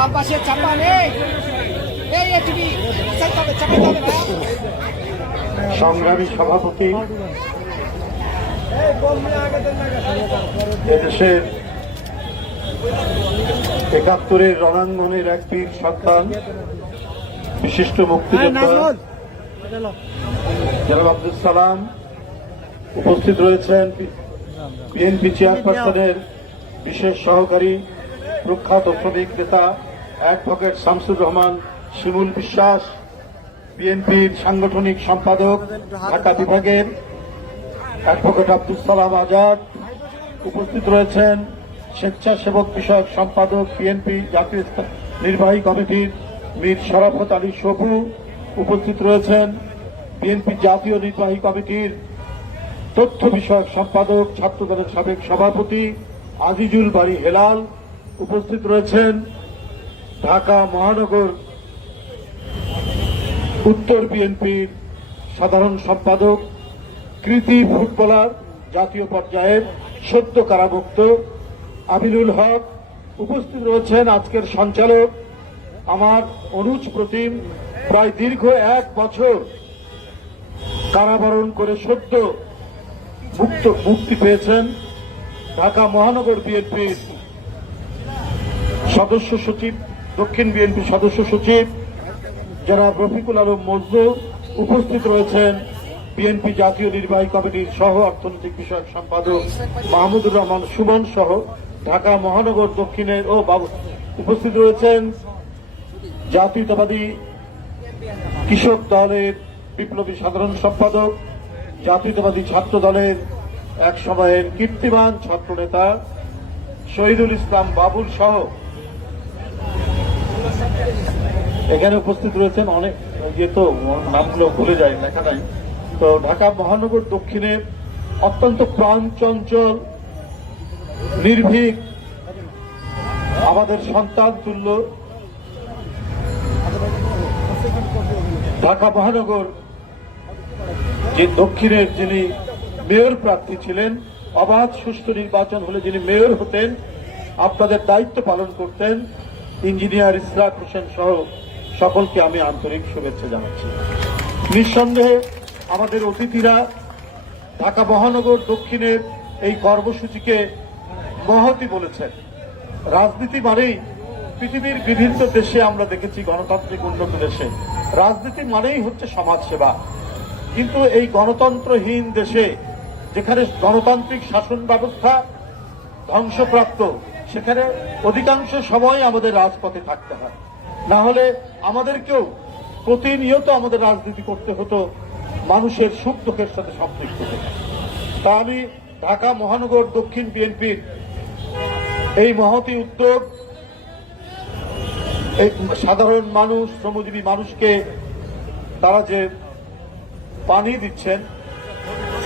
বাম পাশে চাপা নেই। সংগ্রামী সভাপতি, এদেশের ৭১-এর রণাঙ্গনের এক বীর সন্তান, বিশিষ্ট মুক্তিযোদ্ধা জনাব আব্দুল সালাম উপস্থিত রয়েছেন। বিএনপি চেয়ারপারসনের বিশেষ সহকারী প্রখ্যাত শ্রমিক নেতা অ্যাডভোকেট শামসুর রহমান শিমুল বিশ্বাস, বিএনপির সাংগঠনিক সম্পাদক ঢাকা বিভাগের অ্যাডভোকেট আব্দুল সালাম আজাদ, উপস্থিত রয়েছেন স্বেচ্ছাসেবক বিষয়ক সম্পাদক বিএনপি জাতীয় নির্বাহী কমিটির মীর শরাফত আলী সবু, উপস্থিত রয়েছেন বিএনপি জাতীয় নির্বাহী কমিটির তথ্য বিষয়ক সম্পাদক ছাত্রদলের সাবেক সভাপতি আজিজুল বাড়ি হেলাল, উপস্থিত রয়েছেন ঢাকা মহানগর উত্তর বিএনপির সাধারণ সম্পাদক কৃতি ফুটবলার জাতীয় পর্যায়ের সদ্য কারামুক্ত আমিনুল হক, উপস্থিত রয়েছেন আজকের সঞ্চালক আমার অনুজ প্রতিম, প্রায় দীর্ঘ ১ বছর কারাবরণ করে সদ্য মুক্তি পেয়েছেন ঢাকা মহানগর বিএনপির সদস্য সচিব, দক্ষিণ বিএনপি সদস্য সচিব জনাব রফিকুল আলম মজনু, উপস্থিত রয়েছেন বিএনপি জাতীয় নির্বাহী কমিটির সহ অর্থনৈতিক বিষয়ক সম্পাদক মাহমুদুর রহমান সুমন সহ ঢাকা মহানগর দক্ষিণের উপস্থিত রয়েছেন জাতীয়তাবাদী কৃষক দলের বিপ্লবী সাধারণ সম্পাদক, জাতীয়তাবাদী ছাত্র দলের এক সময়ের কীর্তিমান ছাত্রনেতা শহীদুল ইসলাম বাবুল সহ এখানে উপস্থিত রয়েছেন অনেক, যেহেতু নামগুলো ভুলে যায়, লেখা নাই। তো ঢাকা মহানগর দক্ষিণের অত্যন্ত প্রাণচঞ্চল, নির্ভীক, আমাদের সন্তান তুল্য ঢাকা মহানগর যে দক্ষিণের যিনি মেয়র প্রার্থী ছিলেন, অবাধ সুষ্ঠু নির্বাচন হলে যিনি মেয়র হতেন, আপনাদের দায়িত্ব পালন করতেন, ইঞ্জিনিয়ার ইসরাক হোসেন সহ সকলকে আমি আন্তরিক শুভেচ্ছা জানাচ্ছি। নিঃসন্দেহে আমাদের অতিথিরা ঢাকা মহানগর দক্ষিণের এই কর্মসূচিকে মহতি বলেছেন। রাজনীতি মানেই পৃথিবীর বিভিন্ন দেশে আমরা দেখেছি, গণতান্ত্রিক উন্নত দেশে রাজনীতি মানেই হচ্ছে সমাজসেবা, কিন্তু এই গণতন্ত্রহীন দেশে যেখানে গণতান্ত্রিক শাসন ব্যবস্থা ধ্বংসপ্রাপ্ত, সেখানে অধিকাংশ সময় আমাদের রাজপথে থাকতে হয়, না হলে আমাদেরকেও প্রতিনিয়ত আমাদের রাজনীতি করতে হতো মানুষের সুখ দুঃখের সাথে সম্পৃক্ত হতে। তা আমি ঢাকা মহানগর দক্ষিণ বিএনপির এই মহতী উদ্যোগ, এই সাধারণ মানুষ, শ্রমজীবী মানুষকে তারা যে পানি দিচ্ছেন,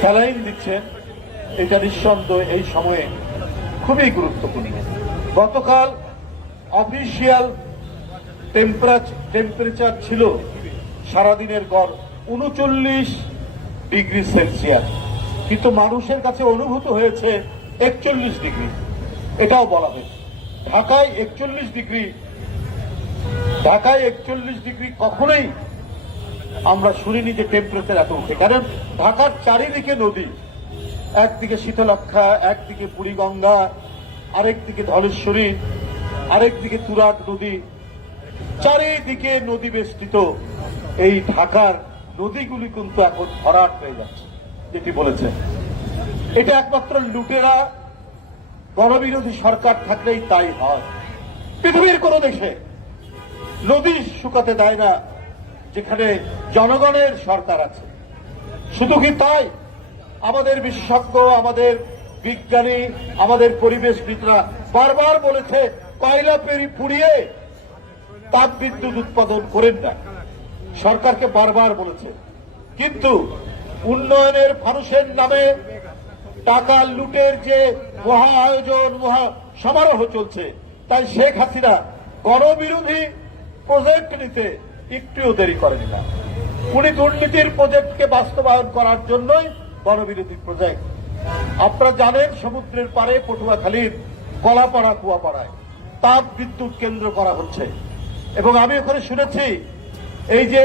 স্যালাইন দিচ্ছেন, এটা নিঃসন্দেহে এই সময়ে খুবই গুরুত্বপূর্ণ। গতকাল অফিসিয়াল টেম্পারেচার ছিল সারাদিনের গড় ৩৯ ডিগ্রি সেলসিয়াস, কিন্তু মানুষের কাছে অনুভূত হয়েছে ৪১ ডিগ্রি। এটাও বলা হয়েছে ঢাকায় ৪১ ডিগ্রি কখনোই আমরা শুনিনি যে টেম্পারেচার এত উঠে। কারণ ঢাকার চারিদিকে নদী, একদিকে শীতলক্ষা, একদিকে বুড়িগঙ্গা, আরেকদিকে ধলেশ্বরী, আরেকদিকে তুরাগ নদী, চারিদিকে নদী বেষ্টিত এই ঢাকার নদীগুলি কিন্তু এখন ভরাট হয়ে যাচ্ছে, যেটি বলেছে। এটা একমাত্র লুটেরা গণবিরোধী সরকার থাকলেই তাই হয়। পৃথিবীর কোন দেশে নদী শুকাতে দেয় না যেখানে জনগণের সরকার আছে। শুধু কি তাই, আমাদের বিশেষজ্ঞ, আমাদের বিজ্ঞানী, আমাদের পরিবেশবিদরা বারবার বলেছে কয়লা পুড়িয়ে তাপ বিদ্যুৎ উৎপাদন করেন না, সরকারকে বারবার বলেছে। কিন্তু উন্নয়নের ফানুসের নামে টাকা লুটের যে মহা আয়োজন, মহা সমারোহ চলছে, তাই শেখ হাসিনা গণবিরোধী প্রজেক্ট নিতে একটুও দেরি করেন না। উনি দুর্নীতির প্রজেক্টকে বাস্তবায়ন করার জন্যই গণবিরোধী প্রজেক্ট। আপনারা জানেন সমুদ্রের পারে পটুয়াখালীর কলাপাড়া কুয়াপাড়ায় তাপ বিদ্যুৎ কেন্দ্র করা হচ্ছে। এবং আমি ওখানে শুনেছি এই যে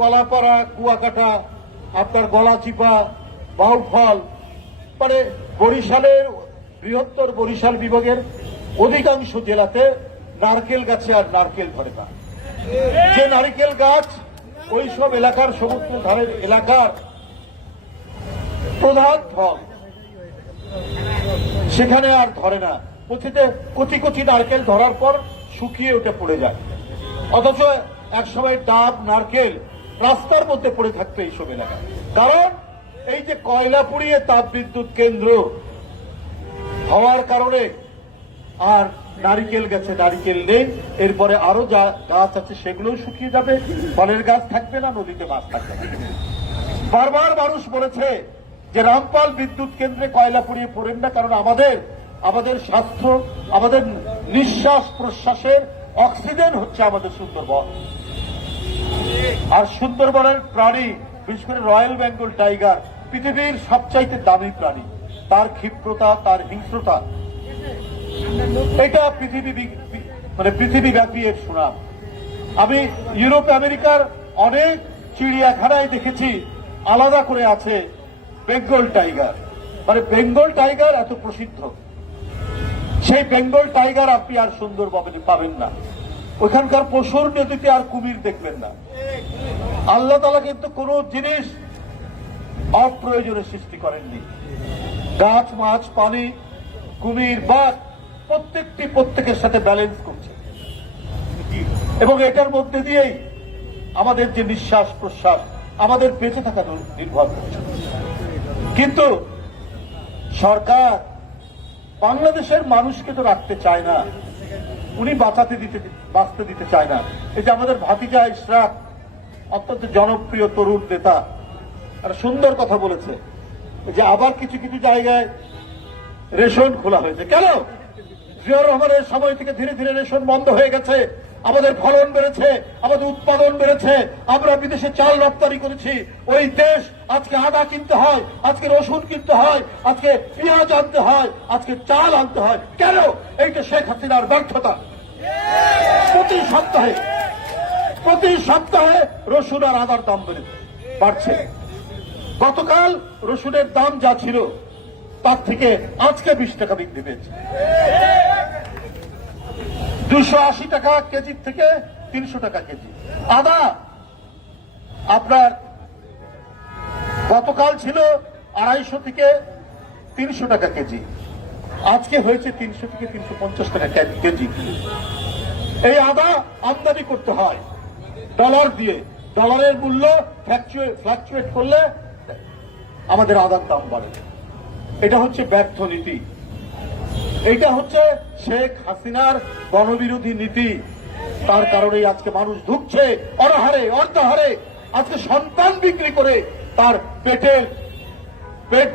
কলাপাড়া, কুয়াকাটা, আপনার গলাচিপা, বাউফল, মানে বরিশালের বৃহত্তর বরিশাল বিভাগের অধিকাংশ জেলাতে নারকেল গাছে আর নারকেল ধরে না। যে নারকেল গাছ ওই সব এলাকার সমুদ্র ধারের এলাকার প্রধান ফল, সেখানে আর ধরে না। কচি কচি নারকেল ধরার পর শুকিয়ে উঠে পড়ে যায়। অথচ একসময় ডাব, নারকেল রাস্তার মধ্যে পড়ে থাকতো এইসব এলাকায়। কারণ এই যে কয়লা পুড়িয়ে তাপ বিদ্যুৎ কেন্দ্র হওয়ার কারণে আর নারিকেল গাছে নারিকেল নেই। এরপরে আরো যা গাছ আছে সেগুলোও শুকিয়ে যাবে, ফলের গাছ থাকবে না, নদীতে মাছ থাকবে না। বারবার মানুষ বলেছে যে রামপাল বিদ্যুৎ কেন্দ্রে কয়লা পুড়িয়ে পড়েন না, কারণ আমাদের স্বাস্থ্য, আমাদের নিঃশ্বাস প্রশ্বাসের অক্সিজেন হচ্ছে আমাদের সুন্দরবন। আর সুন্দরবনের প্রাণী, বিশেষ করে রয়্যাল বেঙ্গল টাইগার, পৃথিবীর সবচাইতে দামি প্রাণী। তার ক্ষিপ্রতা, তার হিংস্রতা, এটা পৃথিবীব্যাপী এর সুনাম। আমি ইউরোপ আমেরিকার অনেক চিড়িয়াখানায় দেখেছি আলাদা করে আছে বেঙ্গল টাইগার। মানে বেঙ্গল টাইগার এত প্রসিদ্ধ, সেই বেঙ্গল টাইগার আপনি আর সুন্দরবনে পাবেন না। ওইখানকার পশুর নদীতে আর কুমির দেখবেন না। আল্লাহ তাআলা কিন্তু কোন জিনিস অপ্রয়োজনে সৃষ্টি করেননি। গাছ, মাছ, পানি, কুমির, বাঘ প্রত্যেকের সাথে ব্যালেন্স করছে। এবং এটার মধ্যে দিয়েই আমাদের যে নিঃশ্বাস প্রশ্বাস, আমাদের বেঁচে থাকা নির্ভর করছে। কিন্তু সরকার বাংলাদেশের মানুষকে তো রাখতে চায় না, উনি বাঁচতে দিতে চায় না। এই যে আমাদের ভাতিজা ইশরাক, অত্যন্ত জনপ্রিয় তরুণ নেতা, একটা সুন্দর কথা বলেছে যে আবার কিছু কিছু জায়গায় রেশন খোলা হয়েছে। কেন? জিয়াউর রহমানের সময় থেকে ধীরে ধীরে রেশন বন্ধ হয়ে গেছে। আমাদের ফলন বেড়েছে, আমাদের উৎপাদন বেড়েছে, আমরা বিদেশে চাল রপ্তানি করেছি। ওই দেশ আজকে আদা কিনতে হয়, আজকে রসুন কিনতে হয়, আজকে পেঁয়াজ আনতে হয়, আজকে চাল আনতে হয়। কেন? এইটা শেখ হাসিনার ব্যর্থতা। প্রতি সপ্তাহে রসুন আর আদার দাম বাড়ছে। গতকাল রসুনের দাম যা ছিল তার থেকে আজকে 20 টাকা বৃদ্ধি পেয়েছে। 280 টাকা কেজি থেকে 300 টাকা কেজি। আদা আপনার গতকাল ছিল 250 থেকে 300 টাকা কেজি, আজকে হয়েছে 300 থেকে 350 টাকা কেজি। এই আদা আমদানি করতে হয় ডলার দিয়ে। ডলারের মূল্য ফ্লাকচুয়েট করলে আমাদের আদার দাম বাড়ে। এটা হচ্ছে ব্যর্থ নীতি। এইটা হচ্ছে শেখ হাসিনার গণবিরোধী নীতি। তার কারণেই আজকে মানুষ ধুকছে অনাহারে, অর্ধাহারে। আজকে সন্তান বিক্রি করে তার পেট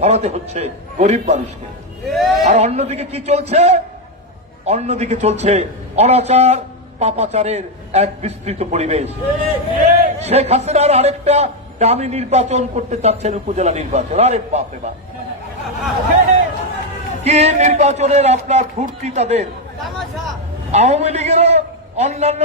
ভরাতে হচ্ছে গরিব মানুষকে। আর অন্যদিকে কি চলছে? অন্যদিকে চলছে অনাচার, পাপাচারের এক বিস্তৃত পরিবেশ। শেখ হাসিনার আরেকটা দামি নির্বাচন করতে চাচ্ছেন, উপজেলা নির্বাচন। আরে বাপরে বাপ, কি নির্বাচনের আপনার ফুর্তি তাদের! আওয়ামী লীগেরও অন্যান্য